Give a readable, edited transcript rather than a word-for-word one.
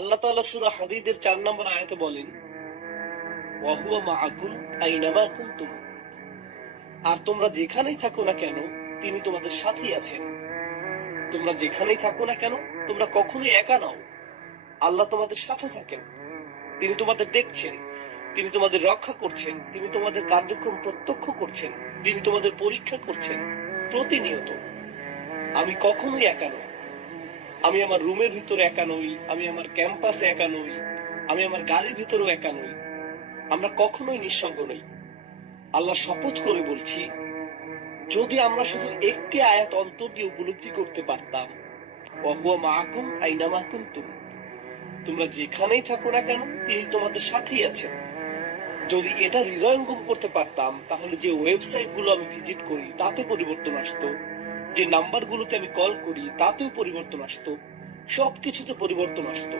আল্লাহ তাআলা সূরা হাদীদের 4 নম্বর আয়াতে বলেন, ওয়া হুয়া মাআকুম আইনামা কুনতুম। আর তোমরা যেখানেই থাকো না কেন তিনি তোমাদের সাথেই আছেন। তোমরা যেখানেই থাকো না কেন তোমরা কখনোই একা নও। আল্লাহ তোমাদের সাথে থাকেন। তিনি তোমাদের দেখছেন, তিনি তোমাদের রক্ষা করছেন, তিনি তোমাদের কার্যক্রম প্রত্যক্ষ করছেন, তিনি তোমাদের পরীক্ষা করছেন প্রতিনিয়ত। আমি কখনোই একা নই। আমি আমার রুমের ভিতরে একা নই, আমি আমার ক্যাম্পাসে একা নই, আমি আমার গাড়ির ভিতরেও একা নই। আমরা কখনোই নিঃসঙ্গ নই। আল্লাহ শপথ করে বলছি, যদি আমরা শুধু একটি আয়াত অন্তর দিয়ে উপলব্ধি করতে পারতাম, ওয়া হুয়া মাআকুম আইনামা কুনতুম, তোমরা যেখানেই থাকো না কেন তিনি তোমাদের সাথেই আছেন। যদি এটা হৃদয়ঙ্গম করতে পারতাম, তাহলে যে ওয়েবসাইট গুলো আমি ভিজিট করি তাতে পরিবর্তন আসতো, যে নাম্বারগুলোতে আমি কল করি তাতেও পরিবর্তন আসতো, সবকিছুতে পরিবর্তন আসতো।